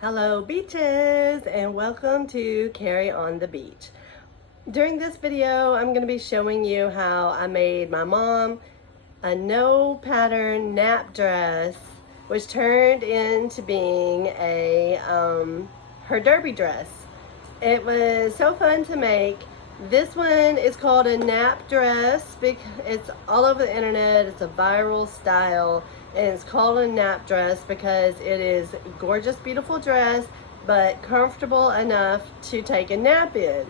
Hello beaches, and welcome to Carry on the Beach. During this video I'm going to be showing you how I made my mom a no pattern nap dress, which turned into being her derby dress. It was so fun to make. This one is called a nap dress because it's all over the internet. It's a viral style, and it's called a nap dress because it is a gorgeous, beautiful dress, but comfortable enough to take a nap in.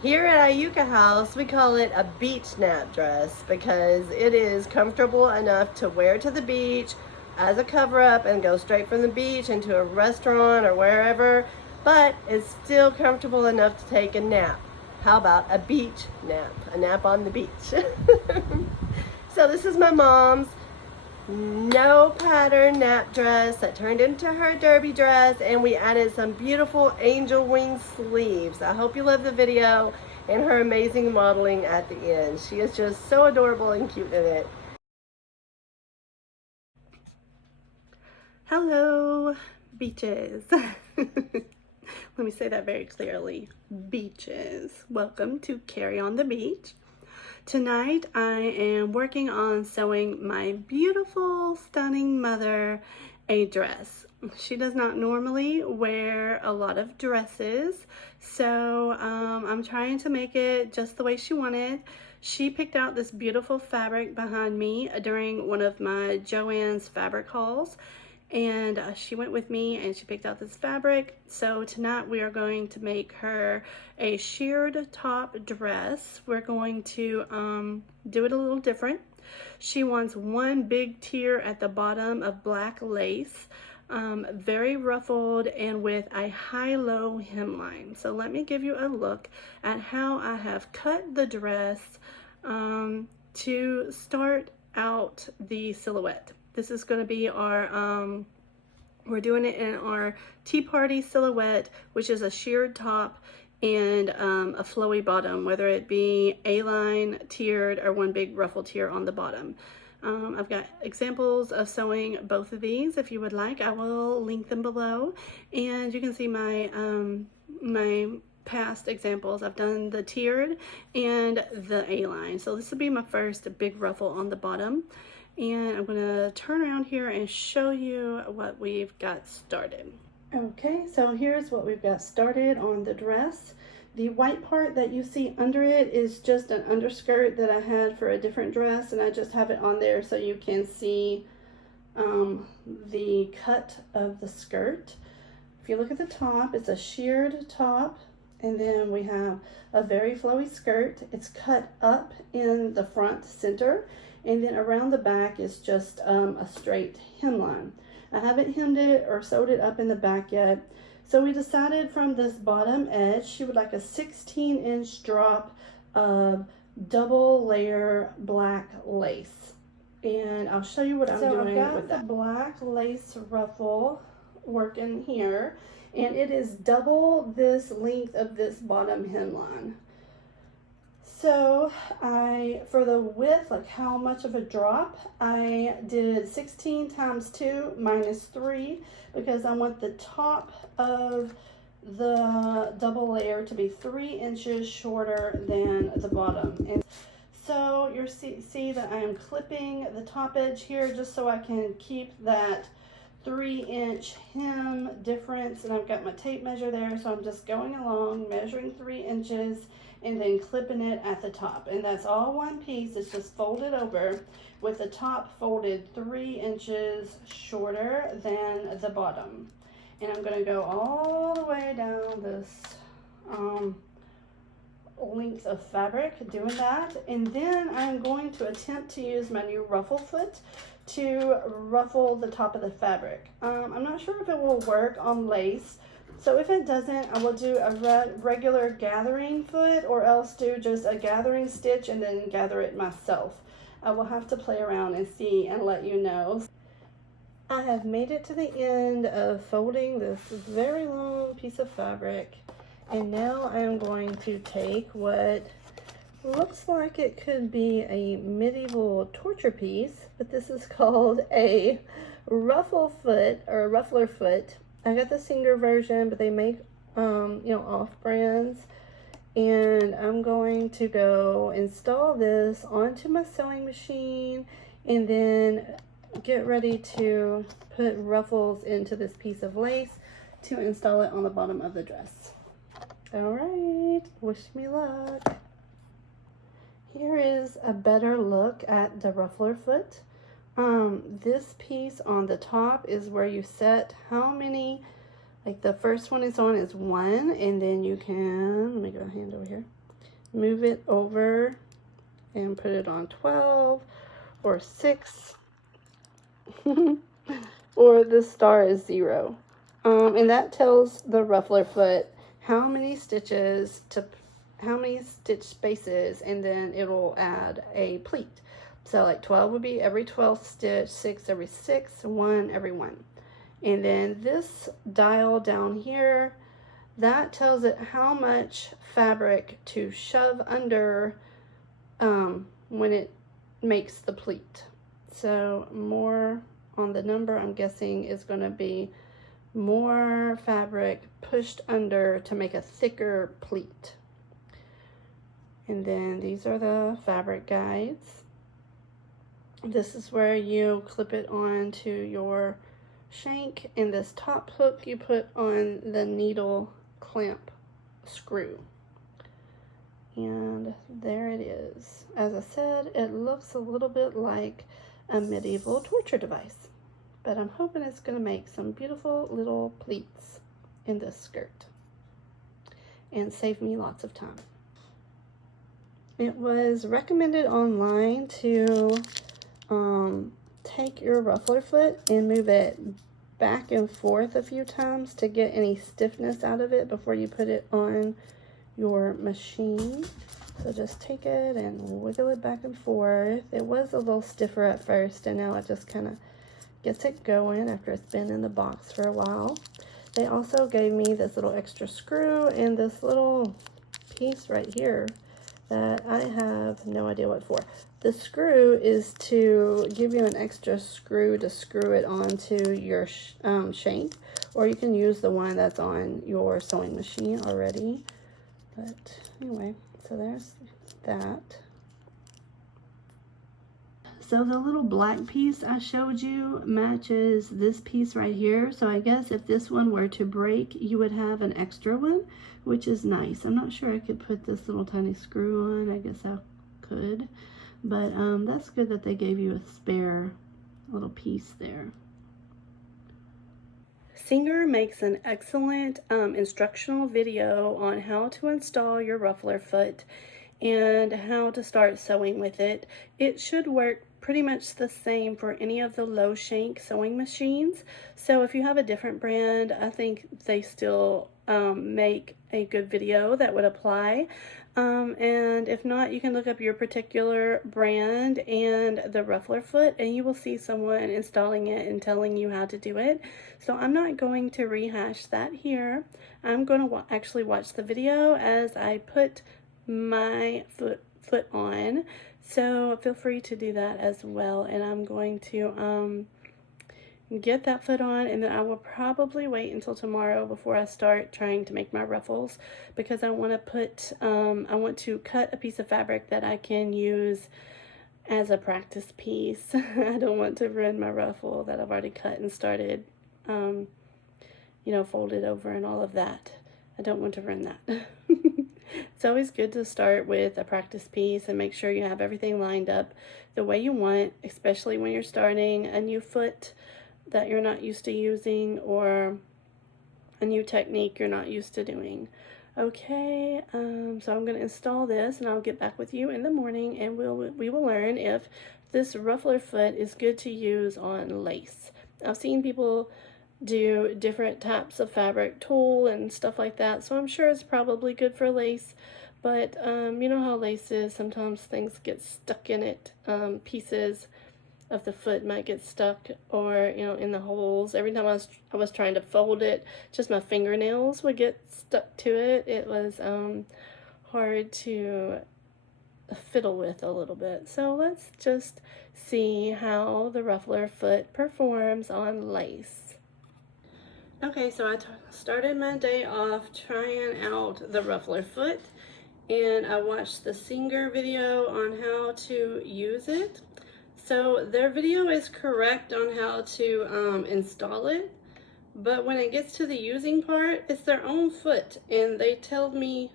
Here at Iuka House, we call it a beach nap dress because it is comfortable enough to wear to the beach as a cover-up and go straight from the beach into a restaurant or wherever, but it's still comfortable enough to take a nap. How about a beach nap? A nap on the beach. So this is my mom's no pattern nap dress that turned into her derby dress, and we added some beautiful angel wing sleeves. I hope you love the video and her amazing modeling at the end. She is just so adorable and cute in it. Hello, beaches. Let me say that very clearly. Beaches. Welcome to Carry on the Beach. Tonight I am working on sewing my beautiful, stunning mother a dress. She does not normally wear a lot of dresses, so I'm trying to make it just the way she wanted. She picked out this beautiful fabric behind me during one of my Joann's fabric hauls, and she went with me and she picked out this fabric. So tonight we are going to make her a sheared top dress. We're going to do it a little different. She wants one big tier at the bottom of black lace, very ruffled and with a high-low hemline. So let me give you a look at how I have cut the dress to start out the silhouette. This is going to be our, we're doing it in our tea party silhouette, which is a sheared top and a flowy bottom, whether it be A-line, tiered, or one big ruffle tier on the bottom. I've got examples of sewing both of these. If you would like, I will link them below, and you can see my my past examples. I've done the tiered and the A-line. So this will be my first big ruffle on the bottom. And I'm going to turn around here and show you what we've got started. Okay, so here's what we've got started on the dress. The white part that you see under it is just an underskirt that I had for a different dress, and I just have it on there so you can see the cut of the skirt. If you look at the top, it's a sheared top, and then we have a very flowy skirt. It's cut up in the front center, and then around the back is just a straight hemline. I haven't hemmed it or sewed it up in the back yet. So we decided from this bottom edge, she would like a 16-inch drop of double layer black lace. And I'll show you what I'm doing with that. So I've got the black lace ruffle working here, and it is double this length of this bottom hemline. So for the width, like how much of a drop, I did 16 times 2 minus 3 because I want the top of the double layer to be 3 inches shorter than the bottom. And so you'll see that I am clipping the top edge here just so I can keep that 3-inch hem difference, and I've got my tape measure there, so I'm just going along measuring 3 inches and then clipping it at the top. And that's all one piece. It's just folded over with the top folded 3 inches shorter than the bottom. And I'm going to go all the way down this length of fabric doing that, and then I'm going to attempt to use my new ruffle foot to ruffle the top of the fabric. I'm not sure if it will work on lace, so if it doesn't, I will do a regular gathering foot, or else do just a gathering stitch and then gather it myself. I will have to play around and see and let you know. I have made it to the end of folding this very long piece of fabric, and now I am going to take what looks like it could be a medieval torture piece, but this is called a ruffle foot or a ruffler foot, I got the Singer version, but they make, you know, off brands. And I'm going to go install this onto my sewing machine and then get ready to put ruffles into this piece of lace to install it on the bottom of the dress. All right, wish me luck. Here is a better look at the ruffler foot. This piece on the top is where you set how many, like the first one is on is 1, and then you can, let me go a hand over here, move it over and put it on 12 or 6, or the star is 0. And that tells the ruffler foot how many stitches to, how many stitch spaces, and then it'll add a pleat. So like 12 would be every 12th stitch, 6 every 6, 1 every 1. And then this dial down here, that tells it how much fabric to shove under when it makes the pleat. So more on the number, I'm guessing, is going to be more fabric pushed under to make a thicker pleat. And then these are the fabric guides. This is where you clip it onto your shank, and this top hook you put on the needle clamp screw. And there it is. As I said, it looks a little bit like a medieval torture device, but I'm hoping it's going to make some beautiful little pleats in this skirt and save me lots of time. It was recommended online to take your ruffler foot and move it back and forth a few times to get any stiffness out of it before you put it on your machine. So just take it and wiggle it back and forth. It was a little stiffer at first, and now it just kind of gets it going after it's been in the box for a while. They also gave me this little extra screw and this little piece right here that I have no idea what for. The screw is to give you an extra screw to screw it onto your shank, or you can use the one that's on your sewing machine already. But anyway, so there's that. So the little black piece I showed you matches this piece right here. So I guess if this one were to break, you would have an extra one, which is nice. I'm not sure I could put this little tiny screw on. I guess I could. But that's good that they gave you a spare little piece there. Singer makes an excellent instructional video on how to install your ruffler foot and how to start sewing with it. It should work pretty much the same for any of the low shank sewing machines. So if you have a different brand, I think they still make a good video that would apply. And if not, you can look up your particular brand and the ruffler foot, and you will see someone installing it and telling you how to do it. So I'm not going to rehash that here. I'm going to actually watch the video as I put my foot on. So feel free to do that as well. And I'm going to get that foot on, and then I will probably wait until tomorrow before I start trying to make my ruffles, because I want to put I want to cut a piece of fabric that I can use as a practice piece. I don't want to ruin my ruffle that I've already cut and started you know, folded over and all of that. I don't want to ruin that. It's always good to start with a practice piece and make sure you have everything lined up the way you want, especially when you're starting a new foot that you're not used to using, or a new technique you're not used to doing. Okay, so I'm going to install this, and I'll get back with you in the morning, and we will learn if this ruffler foot is good to use on lace. I've seen people do different types of fabric, tulle and stuff like that, so I'm sure it's probably good for lace. But you know how lace is, sometimes things get stuck in it. Pieces of the foot might get stuck, or you know, in the holes. Every time I was trying to fold it, just my fingernails would get stuck to it. It was hard to fiddle with a little bit. So let's just see how the ruffler foot performs on lace. Okay, so I started my day off trying out the ruffler foot, and I watched the Singer video on how to use it. So their video is correct on how to install it, but when it gets to the using part, it's their own foot, and they told me,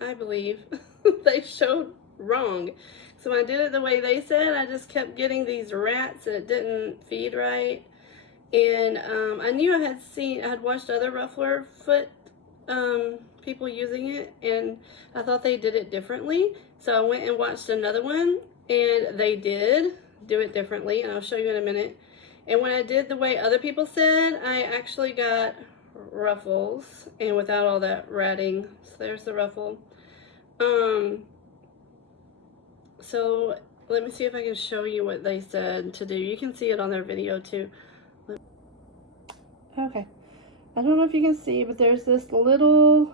I believe, they showed wrong. So when I did it the way they said, I just kept getting these rats and it didn't feed right. And I knew I had watched other ruffler foot people using it, and I thought they did it differently. So I went and watched another one, and they did do it differently, and I'll show you in a minute. And when I did the way other people said, I actually got ruffles, and without all that ratting. So there's the ruffle. So let me see if I can show you what they said to do. You can see it on their video too. Okay, I don't know if you can see, but there's this little,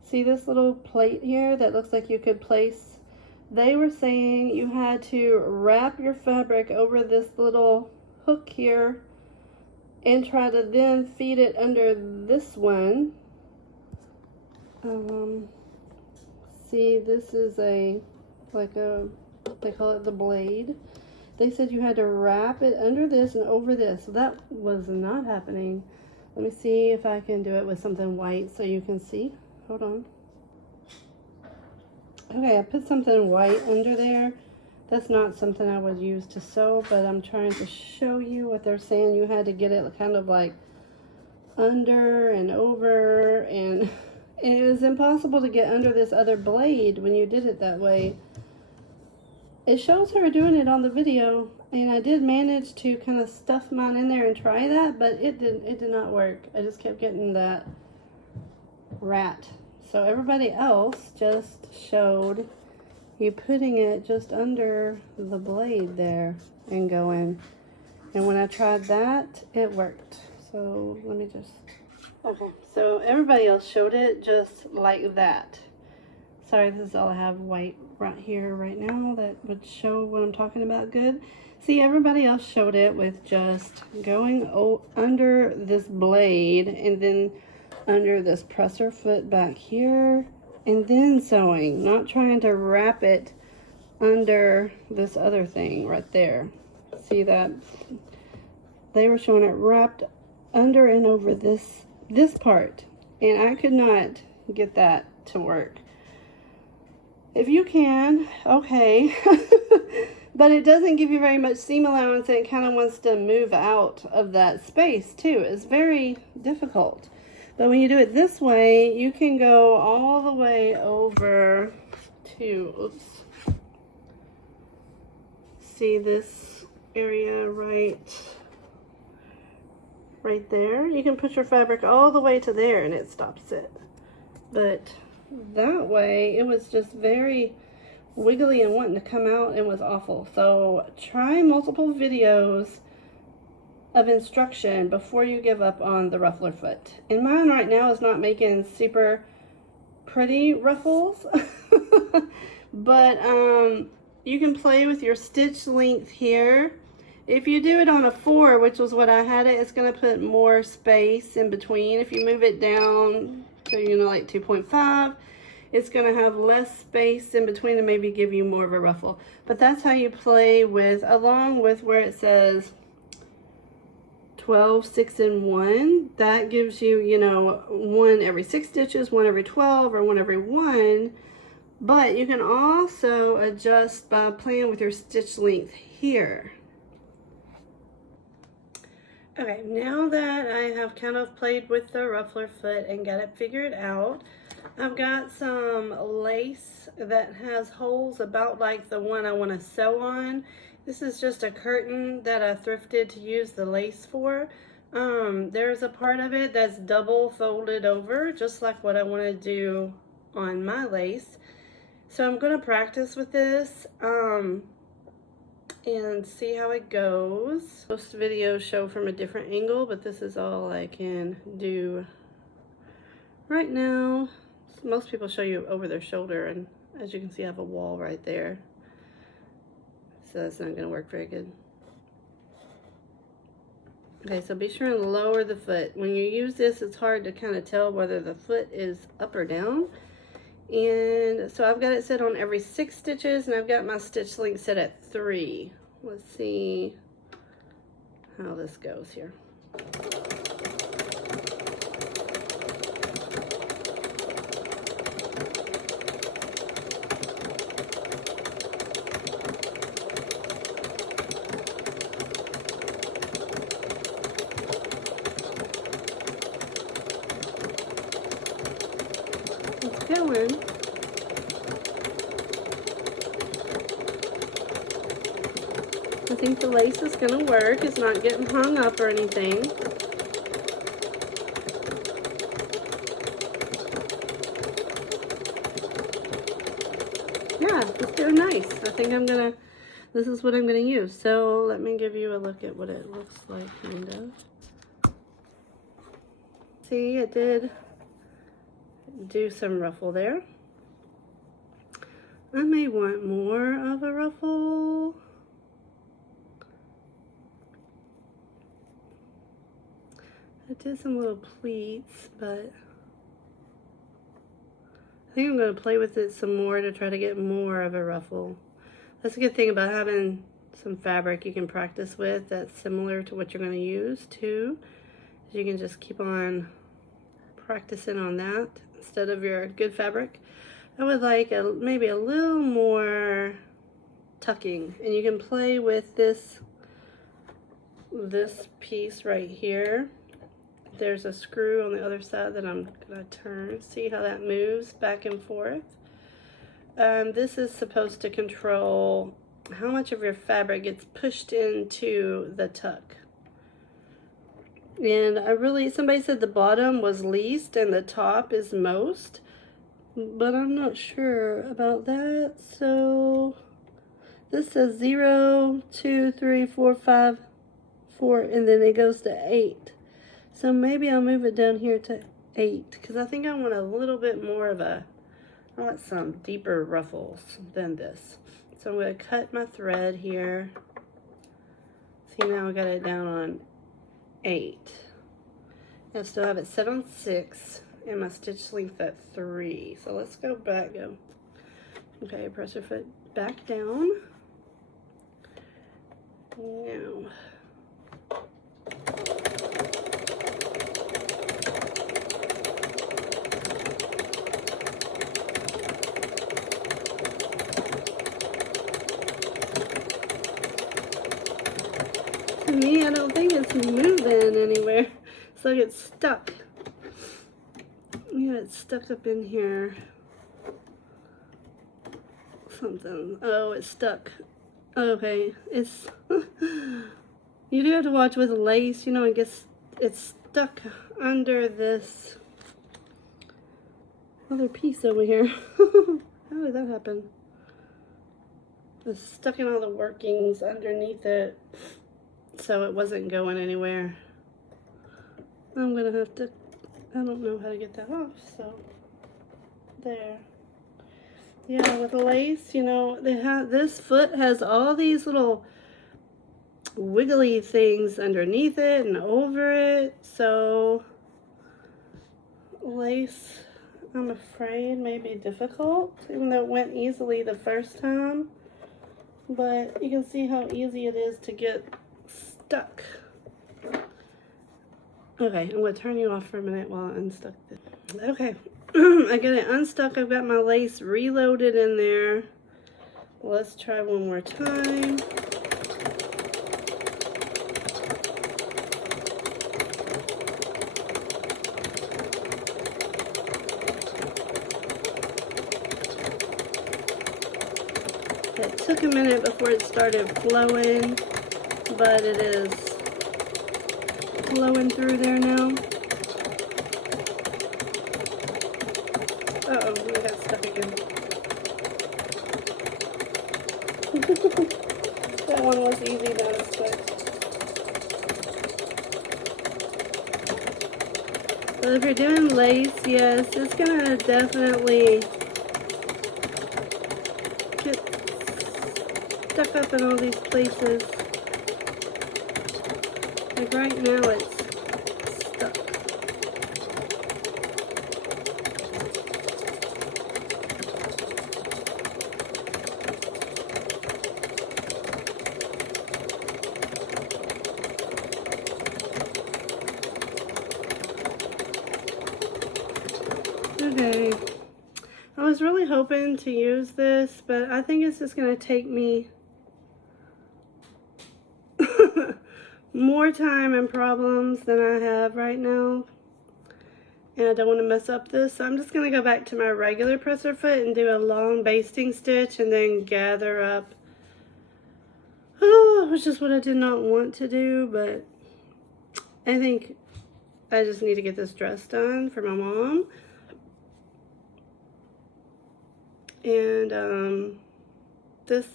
see this little plate here that looks like you could place. They were saying you had to wrap your fabric over this little hook here and try to then feed it under this one. See, this is they call it the blade. They said you had to wrap it under this and over this. So that was not happening. Let me see if I can do it with something white so you can see. Hold on. Okay, I put something white under there. That's not something I would use to sew, but I'm trying to show you what they're saying. You had to get it kind of like under and over, and it was impossible to get under this other blade when you did it that way. It shows her doing it on the video, and I did manage to kind of stuff mine in there and try that, but it did not work. I just kept getting that rat. So everybody else just showed you putting it just under the blade there and going. And when I tried that, it worked. So let me just, okay. So everybody else showed it just like that. Sorry, this is all I have white right here right now that would show what I'm talking about good. See, everybody else showed it with just going under this blade and then under this presser foot back here and then sewing, not trying to wrap it under this other thing right there. See that? They were showing it wrapped under and over this part, and I could not get that to work. If you can, okay. But it doesn't give you very much seam allowance, and it kind of wants to move out of that space too. It's very difficult. But when you do it this way, you can go all the way over to, oops. See this area right there? You can put your fabric all the way to there and it stops it. But that way, it was just very wiggly and wanting to come out and was awful. So try multiple videos of instruction before you give up on the ruffler foot. And mine right now is not making super pretty ruffles, but you can play with your stitch length here. If you do it on a 4, which was what I had it, it's going to put more space in between. If you move it down to, you know, like 2.5, it's going to have less space in between and maybe give you more of a ruffle. But that's how you play with, along with where it says 12, 6, and 1. That gives you, you know, 1 every 6 stitches, 1 every 12, or 1 every 1. But you can also adjust by playing with your stitch length here. Okay, now that I have kind of played with the ruffler foot and got it figured out, I've got some lace that has holes about like the one I want to sew on. This is just a curtain that I thrifted to use the lace for. There's a part of it that's double folded over, just like what I want to do on my lace. So I'm going to practice with this and see how it goes. Most videos show from a different angle, but this is all I can do right now. Most people show you over their shoulder, and as you can see, I have a wall right there. So that's not going to work very good. Okay, so be sure and lower the foot. When you use this, it's hard to kind of tell whether the foot is up or down. And so I've got it set on every 6 stitches, and I've got my stitch length set at 3. Let's see how this goes here. Going. I think the lace is going to work. It's not getting hung up or anything. Yeah, it's doing nice. I think this is what I'm going to use. So let me give you a look at what it looks like, kind of. See, it did do some ruffle there. I may want more of a ruffle. I did some little pleats, but I think I'm going to play with it some more to try to get more of a ruffle. That's a good thing about having some fabric you can practice with that's similar to what you're going to use too. You can just keep on practicing on that instead of your good fabric. I would like maybe a little more tucking, and you can play with this piece right here. There's a screw on the other side that I'm gonna turn. See how that moves back and forth? This is supposed to control how much of your fabric gets pushed into the tuck. And somebody said the bottom was least and the top is most, but I'm not sure about that. So this says 0, 2, 3, 4, 5, 4, and then it goes to 8. So maybe I'll move it down here to 8, because I think I want a little bit more of I want some deeper ruffles than this. So I'm going to cut my thread here. See, now I got it down on 8. I still have it set on 6 and my stitch length at 3. So let's go back. Okay, press your foot back down. Now. To me, I don't think it's moving anywhere. It's like it's stuck. Yeah, it's stuck up in here. Something. Oh, it's stuck. Okay, it's... You do have to watch with lace, you know, it's stuck under this other piece over here. How did that happen? It's stuck in all the workings underneath it, so it wasn't going anywhere. I'm gonna have to, I don't know how to get that off, so there. Yeah, with lace, you know, this foot has all these little wiggly things underneath it and over it, so lace, I'm afraid, may be difficult, even though it went easily the first time. But you can see how easy it is to get stuck. Okay, I'm going to turn you off for a minute while I unstuck this. Okay, I get it unstuck. I've got my lace reloaded in there. Let's try one more time. It took a minute before it started flowing, but it is flowing through there now. Uh-oh, we got stuck again. That one was easy to unstuck. But if you're doing lace, yes, it's gonna definitely get stuck up in all these places. Like right now it's stuck. Okay, I was really hoping to use this, but I think it's just going to take me more time and problems than I have right now. And I don't want to mess up this, so I'm just going to go back to my regular presser foot and do a long basting stitch and then gather up. Oh, which is what I did not want to do, but I think I just need to get this dress done for my mom. And this,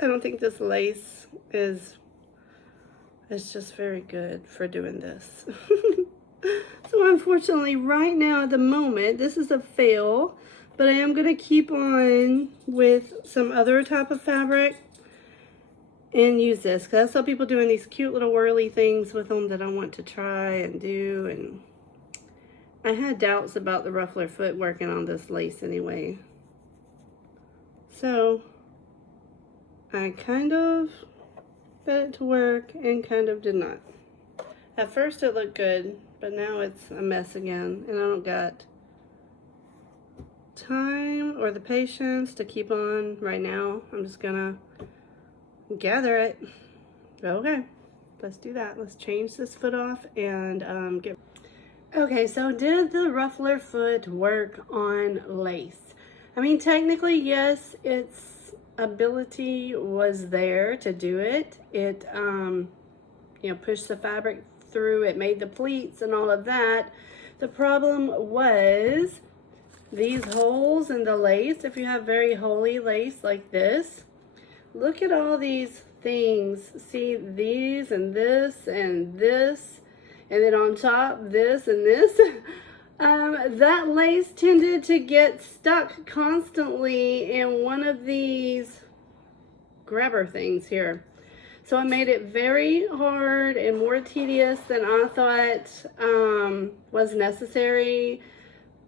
I don't think this lace is just very good for doing this. So unfortunately, right now at the moment, this is a fail, but I am going to keep on with some other type of fabric and use this, because I saw people doing these cute little whirly things with them that I want to try and do, and I had doubts about the ruffler foot working on this lace anyway. So I kind of got it to work and kind of did not. At first it looked good, but now it's a mess again, and I don't got time or the patience to keep on right now. I'm just gonna gather it. Okay, let's do that. Let's change this foot off and get. Okay, so did the ruffler foot work on lace? I mean, technically, yes, its ability was there to do it. It, you know, pushed the fabric through, it made the pleats and all of that. The problem was these holes in the lace. If you have very holey lace like this, look at all these things. See these and this and this, and then on top this and this. That lace tended to get stuck constantly in one of these grabber things here. So it made it very hard and more tedious than I thought was necessary.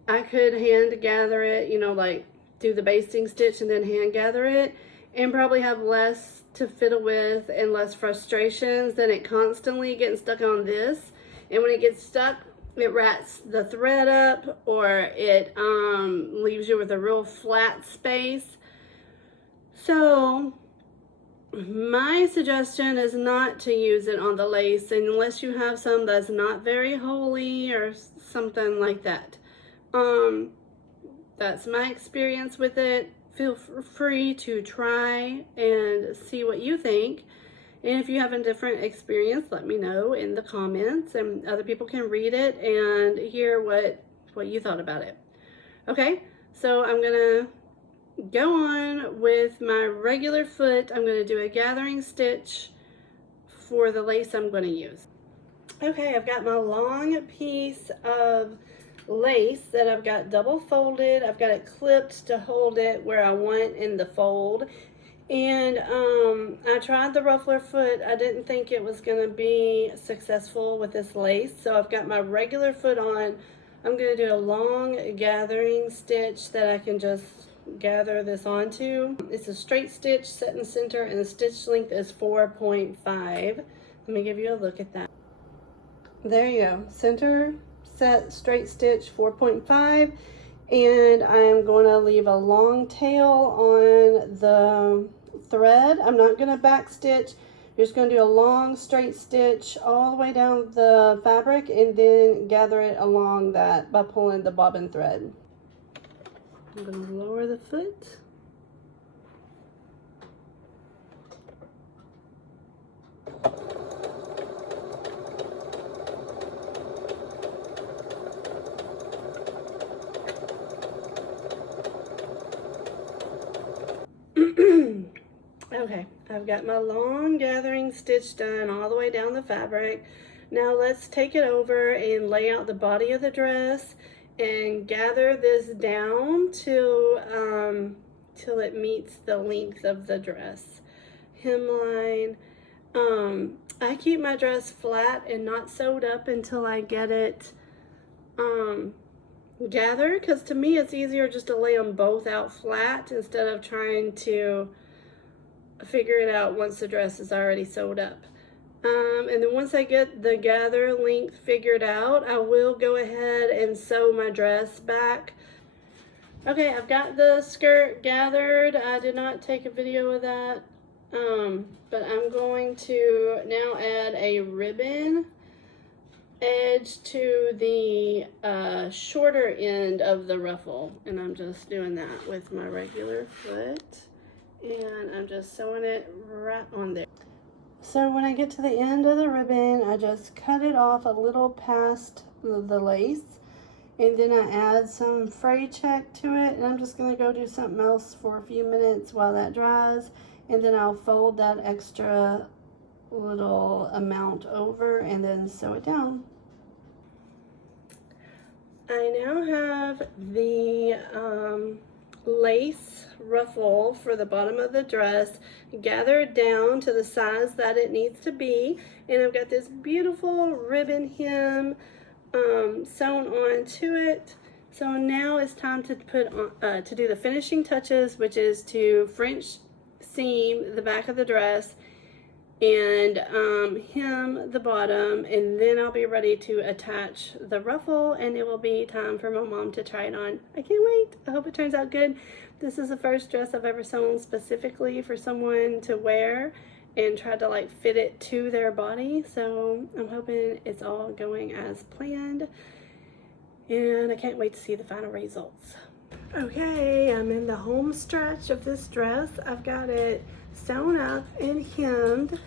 I could hand gather it, you know, like do the basting stitch and then hand gather it, and probably have less to fiddle with and less frustrations than it constantly getting stuck on this. And when it gets stuck, it rats the thread up, or it leaves you with a real flat space. So my suggestion is not to use it on the lace unless you have some that's not very holey or something like that. That's my experience with it. Feel free to try and see what you think. And if you have a different experience, let me know in the comments, and other people can read it and hear what you thought about it. Okay, so I'm gonna go on with my regular foot. I'm gonna do a gathering stitch for the lace I'm gonna use. Okay, I've got my long piece of lace that I've got double folded. I've got it clipped to hold it where I want in the fold. And I tried the ruffler foot. I didn't think it was going to be successful with this lace. So I've got my regular foot on. I'm going to do a long gathering stitch that I can just gather this onto. It's a straight stitch set in center, and the stitch length is 4.5. Let me give you a look at that. There you go. Center set straight stitch 4.5. And I'm going to leave a long tail on the thread. I'm not going to back stitch. You're just going to do a long straight stitch all the way down the fabric and then gather it along that by pulling the bobbin thread. I'm going to lower the foot. Okay, I've got my long gathering stitch done all the way down the fabric. Now let's take it over and lay out the body of the dress and gather this down till it meets the length of the dress. Hemline, I keep my dress flat and not sewed up until I get it gathered, because to me it's easier just to lay them both out flat instead of trying to figure it out once the dress is already sewed up. And then once I get the gather length figured out, I will go ahead and sew my dress back. Okay, I've got the skirt gathered. I did not take a video of that, but I'm going to now add a ribbon edge to the shorter end of the ruffle, and I'm just doing that with my regular foot, and I'm just sewing it right on there. So when I get to the end of the ribbon, I just cut it off a little past the lace, and then I add some fray check to it, and I'm just going to go do something else for a few minutes while that dries, and then I'll fold that extra little amount over and then sew it down. I now have the lace ruffle for the bottom of the dress gathered down to the size that it needs to be, and I've got this beautiful ribbon hem sewn onto it. So now it's time to put on, to do the finishing touches, which is to French seam the back of the dress and hem the bottom, and then I'll be ready to attach the ruffle, and it will be time for my mom to try it on. I can't wait. I hope it turns out good. This is the first dress I've ever sewn specifically for someone to wear and try to like fit it to their body, so I'm hoping it's all going as planned, and I can't wait to see the final results. Okay, I'm in the home stretch of this dress. I've got it sewn up and hemmed.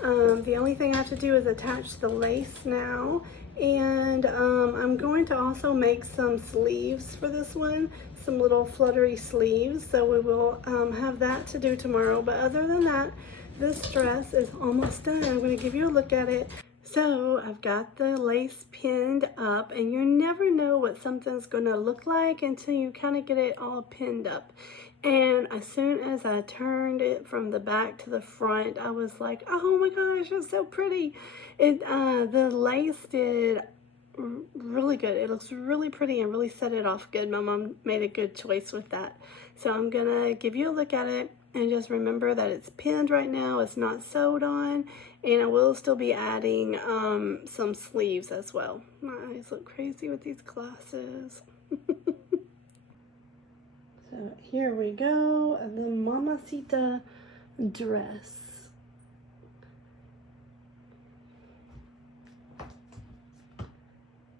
The only thing I have to do is attach the lace now, and I'm going to also make some sleeves for this one, some little fluttery sleeves, so we will have that to do tomorrow. But other than that, this dress is almost done. I'm going to give you a look at it. So I've got the lace pinned up, and you never know what something's going to look like until you kind of get it all pinned up. And as soon as I turned it from the back to the front, I was like, oh my gosh, it's so pretty. The lace did really good. It looks really pretty and really set it off good. My mom made a good choice with that. So I'm gonna give you a look at it, and just remember that it's pinned right now. It's not sewed on, and I will still be adding some sleeves as well. My eyes look crazy with these glasses. So here we go, the Mamacita dress.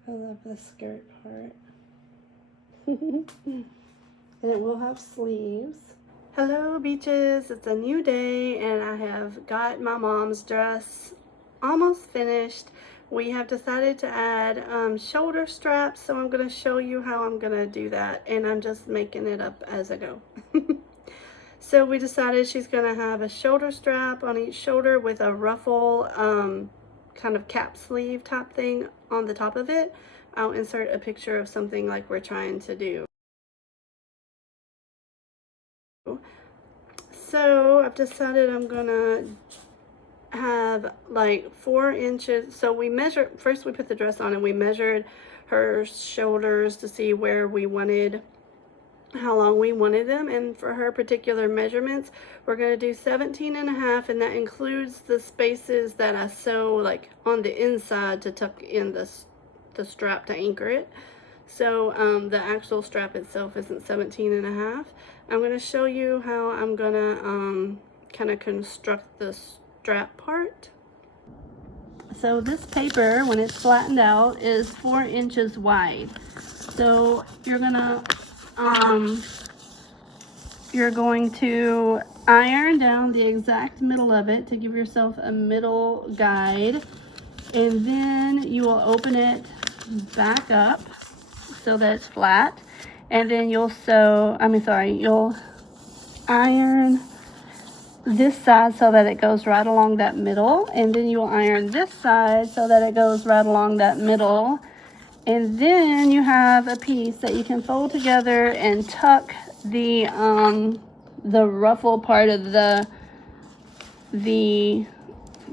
I love the skirt part. And it will have sleeves. Hello beaches, it's a new day, and I have got my mom's dress almost finished. We have decided to add shoulder straps, so I'm going to show you how I'm going to do that, and I'm just making it up as I go. So we decided she's going to have a shoulder strap on each shoulder with a ruffle kind of cap sleeve type thing on the top of it. I'll insert a picture of something like we're trying to do. So I've decided I'm going to have like 4 inches. So we measured, first we put the dress on and we measured her shoulders to see where we wanted, how long we wanted them, and for her particular measurements we're going to do 17.5, and that includes the spaces that I sew like on the inside to tuck in the strap to anchor it. So the actual strap itself isn't 17.5. I'm going to show you how I'm going to kind of construct this strap part. So this paper, when it's flattened out, is 4 inches wide. So you're going to iron down the exact middle of it to give yourself a middle guide, and then you will open it back up so that it's flat, and then you'll you'll iron this side so that it goes right along that middle, and then you'll iron this side so that it goes right along that middle, and then you have a piece that you can fold together and tuck the ruffle part of the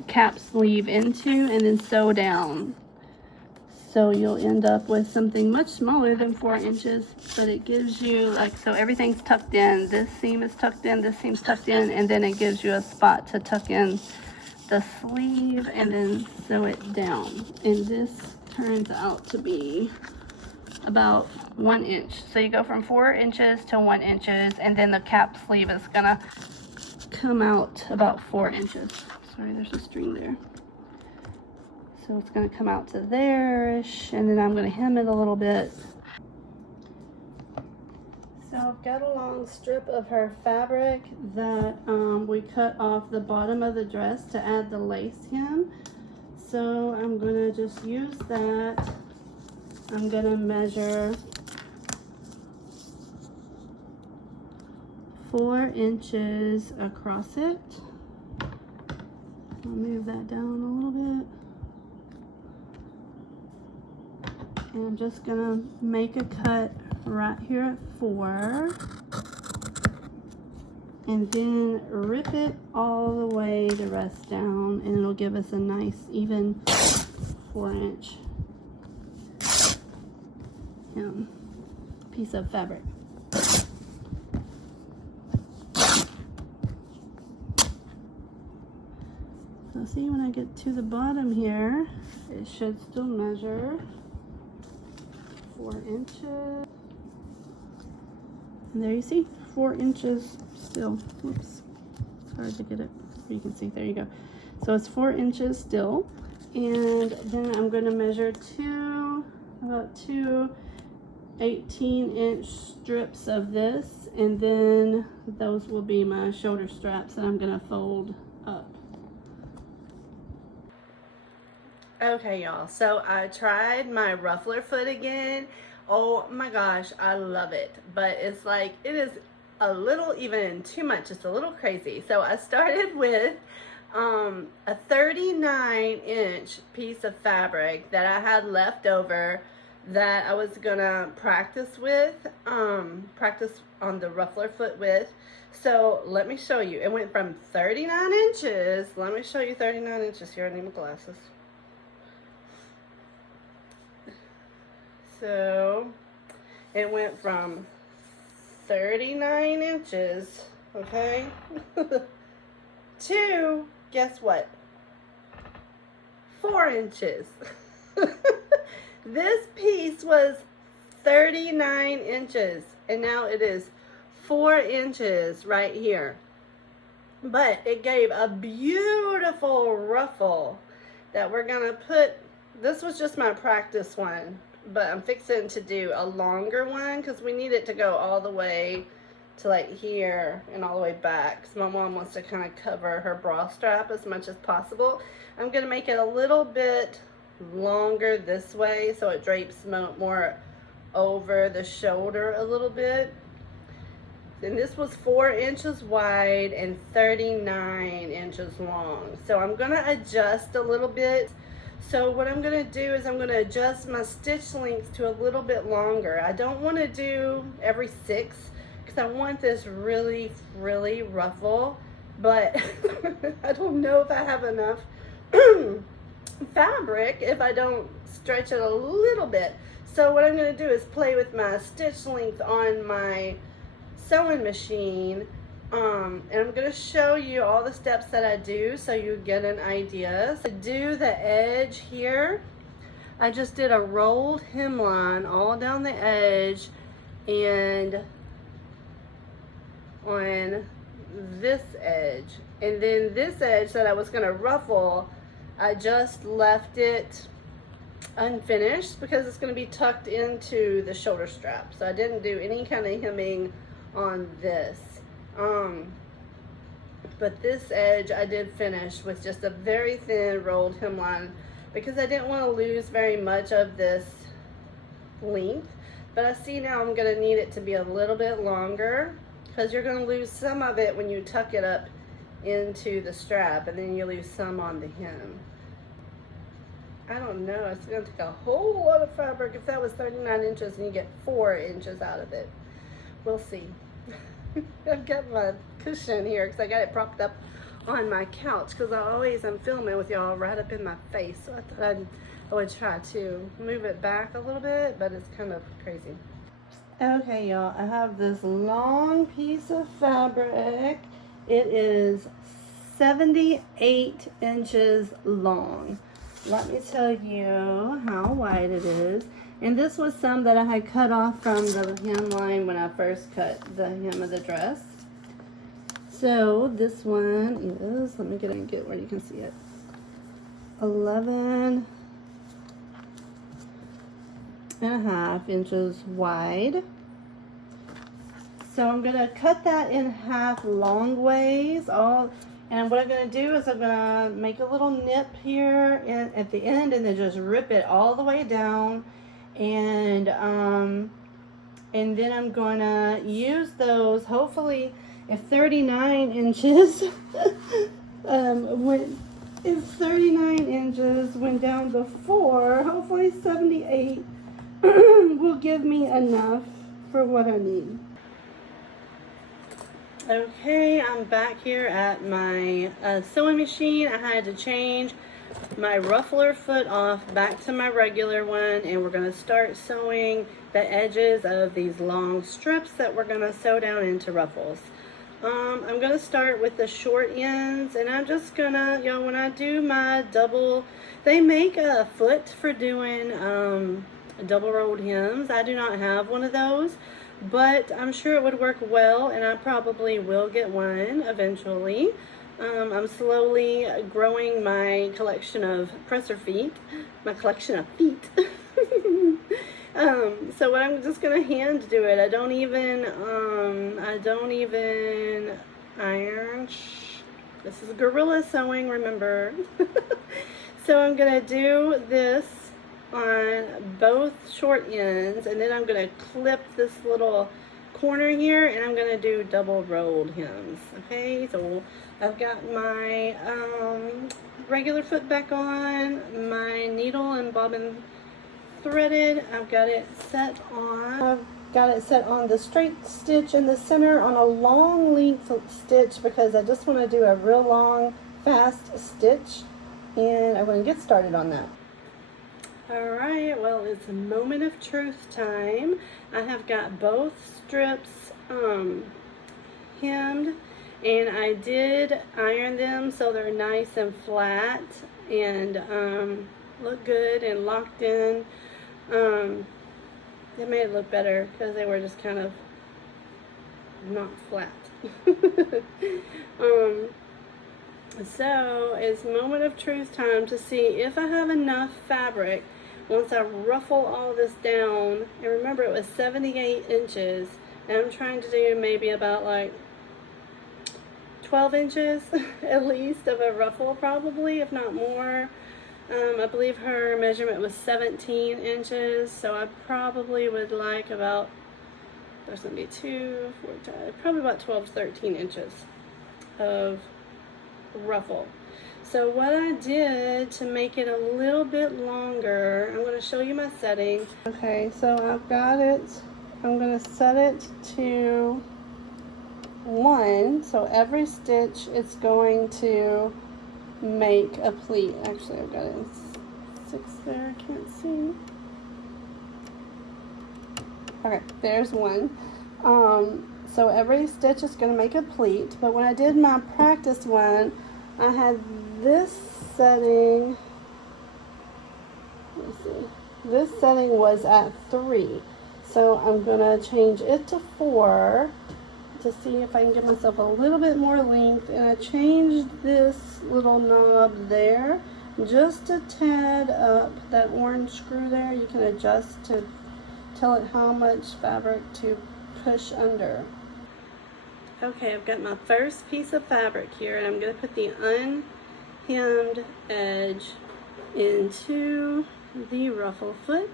cap sleeve into and then sew down. So you'll end up with something much smaller than 4 inches, but it gives you like, so everything's tucked in. This seam is tucked in, this seam's tucked in, and then it gives you a spot to tuck in the sleeve and then sew it down. And this turns out to be about 1 inch. So you go from 4 inches to 1 inches, and then the cap sleeve is gonna come out about 4 inches. Sorry, there's a string there. So it's going to come out to there-ish, and then I'm going to hem it a little bit. So I've got a long strip of her fabric that we cut off the bottom of the dress to add the lace hem. So I'm going to just use that. I'm going to measure 4 inches across it. I'll move that down a little bit. And I'm just gonna make a cut right here at 4 and then rip it all the way the rest down, and it'll give us a nice even 4-inch piece of fabric. So see, when I get to the bottom here, it should still measure 4 inches. And there you see, 4 inches still. Whoops, it's hard to get it. You can see, there you go. So it's 4 inches still. And then I'm going to measure about two 18-inch strips of this. And then those will be my shoulder straps that I'm going to fold up. Okay, y'all, so I tried my ruffler foot again. Oh my gosh, I love it, but it's like, it is a little even too much. It's a little crazy. So I started with a 39-inch piece of fabric that I had left over that I was gonna practice with, practice on the ruffler foot with. So let me show you. It went from 39 inches. Let me show you 39 inches here. I need my glasses. So it went from 39 inches, okay, to, guess what, 4 inches. This piece was 39 inches, and now it is 4 inches right here. But it gave a beautiful ruffle that we're gonna put. This was just my practice one, but I'm fixing to do a longer one because we need it to go all the way to like here and all the way back, because my mom wants to kind of cover her bra strap as much as possible. I'm going to make it a little bit longer this way so it drapes more over the shoulder a little bit. And this was 4 inches wide and 39 inches long. So I'm going to adjust a little bit. So what I'm going to do is I'm going to adjust my stitch length to a little bit longer. I don't want to do every 6 because I want this really, really ruffle. But I don't know if I have enough fabric if I don't stretch it a little bit. So what I'm going to do is play with my stitch length on my sewing machine. And I'm going to show you all the steps that I do so you get an idea. So to do the edge here, I just did a rolled hemline all down the edge and on this edge. And then this edge that I was going to ruffle, I just left it unfinished because it's going to be tucked into the shoulder strap. So I didn't do any kind of hemming on this. But this edge I did finish with just a very thin rolled hemline because I didn't want to lose very much of this length. But I see now I'm going to need it to be a little bit longer because you're going to lose some of it when you tuck it up into the strap, and then you lose some on the hem. I don't know, it's going to take a whole lot of fabric if that was 39 inches and you get 4 inches out of it. We'll see. I've got my cushion here because I got it propped up on my couch because I'm filming with y'all right up in my face. So I thought I would try to move it back a little bit, but it's kind of crazy. Okay, y'all, I have this long piece of fabric. It is 78 inches long. Let me tell you how wide it is. And this was some that I had cut off from the hemline when I first cut the hem of the dress. So this one is, let me get where you can see it, 11 and a half inches wide. So I'm gonna cut that in half long ways. And what I'm gonna do is I'm gonna make a little nip here at the end and then just rip it all the way down. And then I'm gonna use those, hopefully, if 39 inches, if 39 inches went down before, hopefully 78 will give me enough for what I need. Okay, I'm back here at my sewing machine. I had to change my ruffler foot off back to my regular one, and we're going to start sewing the edges of these long strips that we're going to sew down into ruffles. I'm going to start with the short ends, and I'm just going to, y'all, when I do my double, they make a foot for doing double rolled hems. I do not have one of those, but I'm sure it would work well, and I probably will get one eventually. I'm slowly growing my collection of presser feet, my collection of feet. So I'm just gonna hand do it. I don't even iron. This is guerrilla sewing, remember. So I'm gonna do this on both short ends, and then I'm gonna clip this little corner here, and I'm gonna do double rolled hems. Okay, so I've got my regular foot back on, my needle and bobbin threaded. I've got it set on the straight stitch in the center on a long length stitch because I just want to do a real long fast stitch, and I'm going to get started on that. Alright, well, it's a moment of truth time. I have got both strips hemmed, and I did iron them so they're nice and flat and look good and locked in. It made it look better because they were just kind of not flat. So it's moment of truth time to see if I have enough fabric once I ruffle all this down. And remember, it was 78 inches, and I'm trying to do maybe about like 12 inches at least of a ruffle, probably, if not more. I believe her measurement was 17 inches, so I probably would like about, there's going to be 2, 4, 5, probably about 12, 13 inches of ruffle. So what I did to make it a little bit longer, I'm going to show you my setting. Okay, so I've got it, I'm going to set it to 1, so every stitch it's going to make a pleat. Actually, I've got it in 6 there, I can't see. Okay, there's 1. So every stitch is going to make a pleat, but when I did my practice one, I had this setting, let's see, this setting was at 3, so I'm going to change it to 4 to see if I can give myself a little bit more length, and I changed this little knob there just a tad up. That orange screw there, you can adjust to tell it how much fabric to push under. Okay, I've got my first piece of fabric here, and I'm going to put the unhemmed edge into the ruffle foot.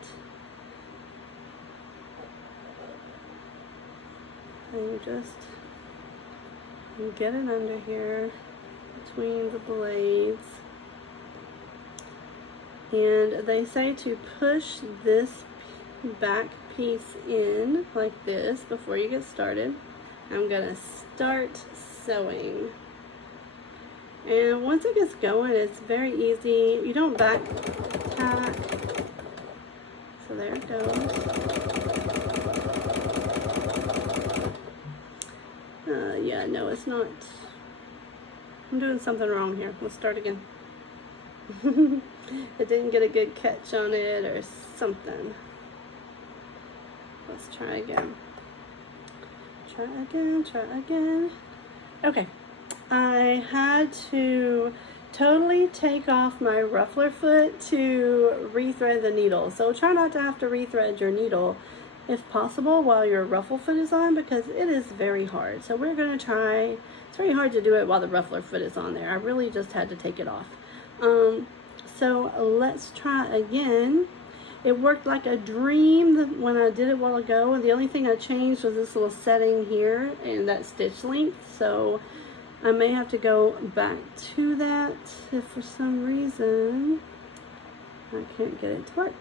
And just get it under here between the blades. And they say to push this back piece in like this before you get started. I'm gonna start sewing. And once it gets going, it's very easy. You don't back tack. So there it goes. Yeah, no, it's not. I'm doing something wrong here. Let's start again. It didn't get a good catch on it or something. Let's try again. Try again, try again. Okay. I had to totally take off my ruffler foot to rethread the needle. So try not to have to rethread your needle if possible while your ruffle foot is on, because it is very hard. So we're going to try. It's very hard to do it while the ruffler foot is on there. I really just had to take it off. So let's try again. It worked like a dream when I did it a while ago, and the only thing I changed was this little setting here and that stitch length. So I may have to go back to that if for some reason I can't get it to work.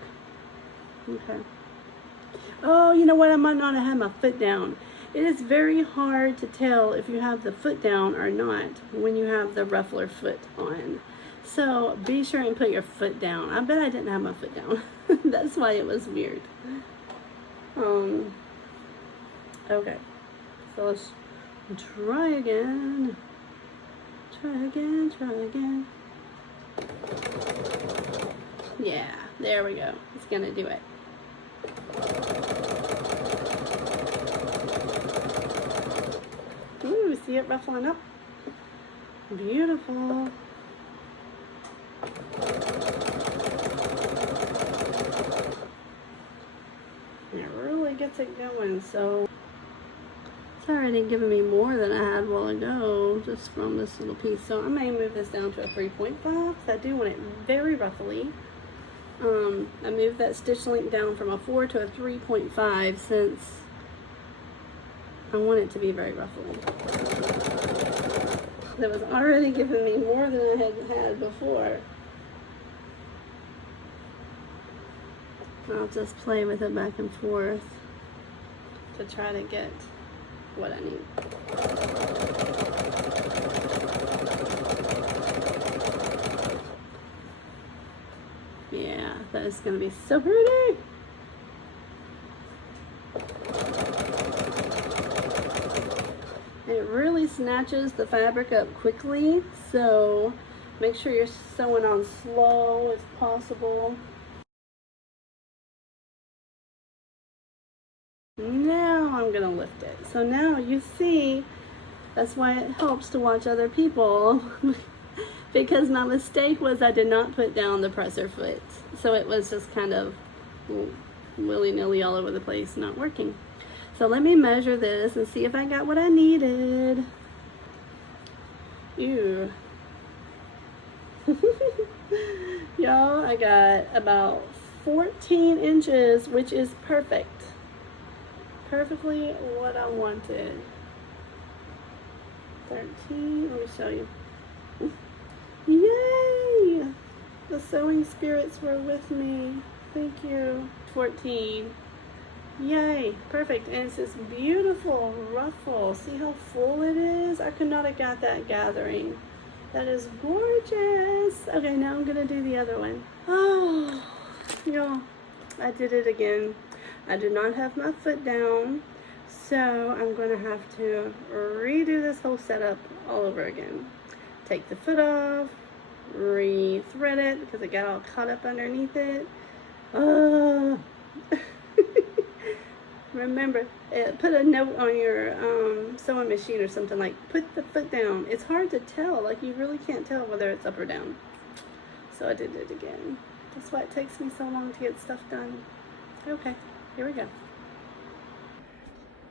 Okay. Oh, you know what? I might not have had my foot down. It is very hard to tell if you have the foot down or not when you have the ruffler foot on. So be sure and put your foot down. I bet I didn't have my foot down. That's why it was weird. Okay. So let's try again. Try again, try again. Yeah, there we go. It's gonna do it. Ooh, see it ruffling up? Beautiful. It really gets it going, so it's already giving me more than I had a while ago just from this little piece. So I may move this down to a 3.5 because I do want it very ruffly. I moved that stitch length down from a 4 to a 3.5 since I want it to be very ruffly. That was already giving me more than I had before. I'll just play with it back and forth to try to get what I need. Yeah, that is going to be so pretty. And it really snatches the fabric up quickly, so make sure you're sewing on slow as possible. Now I'm gonna lift it. So now you see, that's why it helps to watch other people because my mistake was I did not put down the presser foot. So it was just kind of willy-nilly all over the place, not working. So let me measure this and see if I got what I needed. Ew. Y'all, I got about 14 inches, which is perfect. Perfectly what I wanted. 13, let me show you. Yay! The sewing spirits were with me. Thank you. 14. Yay, perfect. And it's this beautiful ruffle. See how full it is? I could not have got that gathering. That is gorgeous. Okay, now I'm gonna do the other one. Oh, y'all, I did it again. I did not have my foot down, so I'm going to have to redo this whole setup all over again. Take the foot off, re-thread it because it got all caught up underneath it. Remember, put a note on your sewing machine or something like, put the foot down. It's hard to tell, like you really can't tell whether it's up or down. So I did it again. That's why it takes me so long to get stuff done. Okay. Here we go.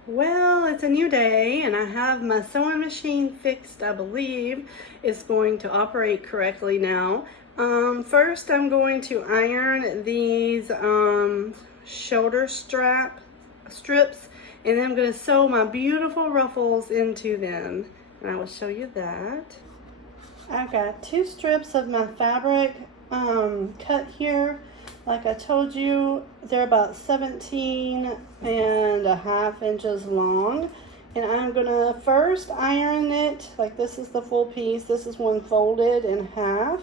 Well, it's a new day and I have my sewing machine fixed, I believe. It's going to operate correctly now. First I'm going to iron these shoulder strap strips, and then I'm going to sew my beautiful ruffles into them. And I will show you that. I've got 2 strips of my fabric cut here. Like I told you, they're about 17.5 inches long, And I'm gonna first iron it, like this is the full piece. This is one folded in half.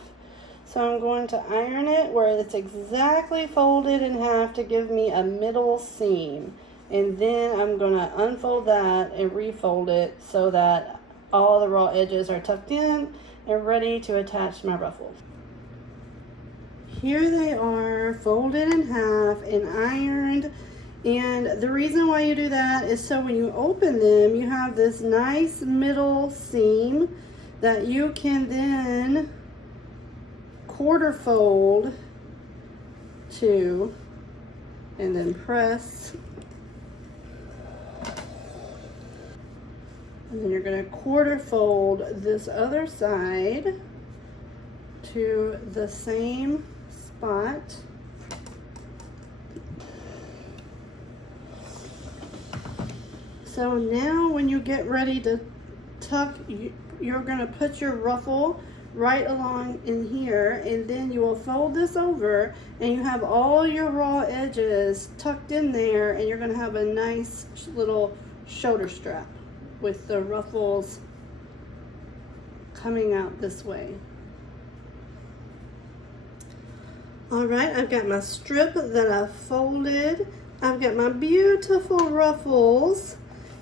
So I'm going to iron it where it's exactly folded in half to give me a middle seam. And then I'm gonna unfold that and refold it so that all the raw edges are tucked in and ready to attach my ruffle. Here they are, folded in half and ironed. And the reason why you do that is so when you open them, you have this nice middle seam that you can then quarter fold to and then press. And then you're going to quarter fold this other side to the same spot. So now when you get ready to tuck, you're going to put your ruffle right along in here, and then you will fold this over and you have all your raw edges tucked in there, and you're going to have a nice little shoulder strap with the ruffles coming out this way. All right, I've got my strip that I've folded. I've got my beautiful ruffles.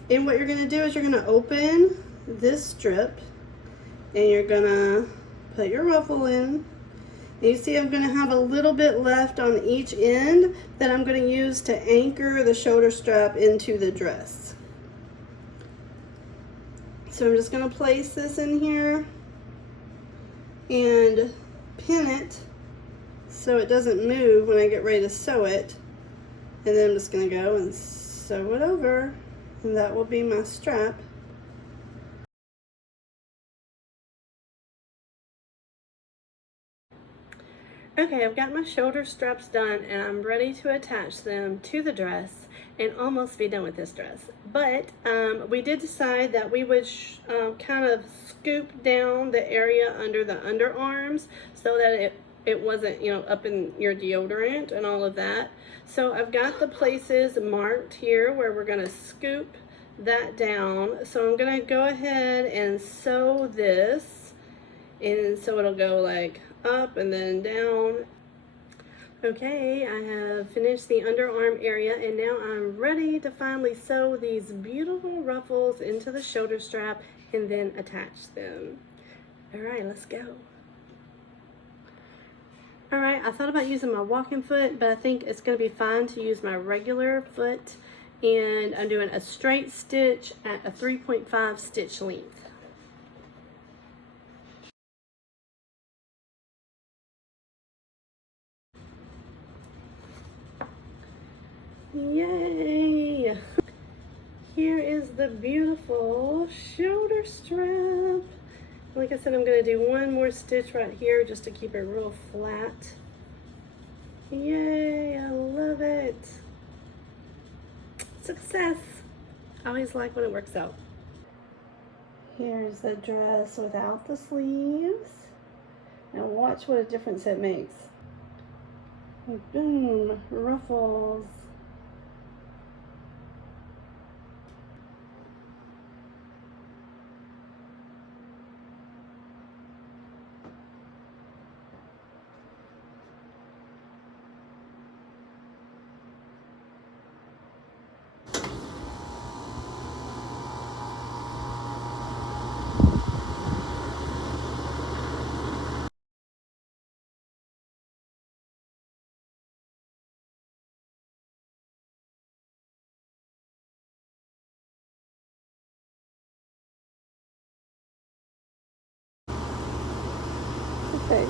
And what you're gonna do is you're gonna open this strip and you're gonna put your ruffle in. And you see I'm gonna have a little bit left on each end that I'm gonna use to anchor the shoulder strap into the dress. So I'm just gonna place this in here and pin it so it doesn't move when I get ready to sew it. And then I'm just gonna go and sew it over. And that will be my strap. Okay, I've got my shoulder straps done and I'm ready to attach them to the dress and almost be done with this dress. But we did decide that we would kind of scoop down the area under the underarms so that it wasn't, you know, up in your deodorant and all of that. So I've got the places marked here where we're gonna scoop that down. So I'm gonna go ahead and sew this, and so it'll go like up and then down. Okay, I have finished the underarm area and now I'm ready to finally sew these beautiful ruffles into the shoulder strap and then attach them. All right, let's go. All right, I thought about using my walking foot, but I think it's gonna be fine to use my regular foot, and I'm doing a straight stitch at a 3.5 stitch length. Yay! Here is the beautiful shoulder strap. Like I said, I'm gonna do one more stitch right here just to keep it real flat. Yay, I love it. Success. I always like when it works out. Here's the dress without the sleeves. Now watch what a difference it makes. Boom, ruffles. Okay.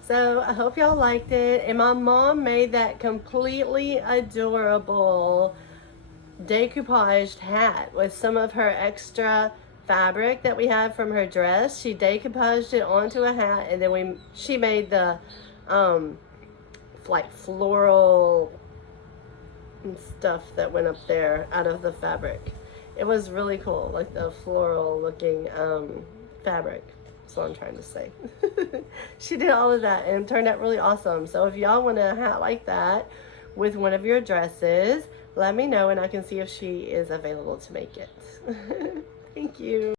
So I hope y'all liked it. And my mom made that completely adorable decoupaged hat with some of her extra fabric that we had from her dress. She decoupaged it onto a hat, and then she made the like floral and stuff that went up there out of the fabric. It was really cool, like the floral looking fabric. That's what I'm trying to say. She did all of that and it turned out really awesome. So if y'all want a hat like that with one of your dresses, let me know and I can see if she is available to make it. Thank you.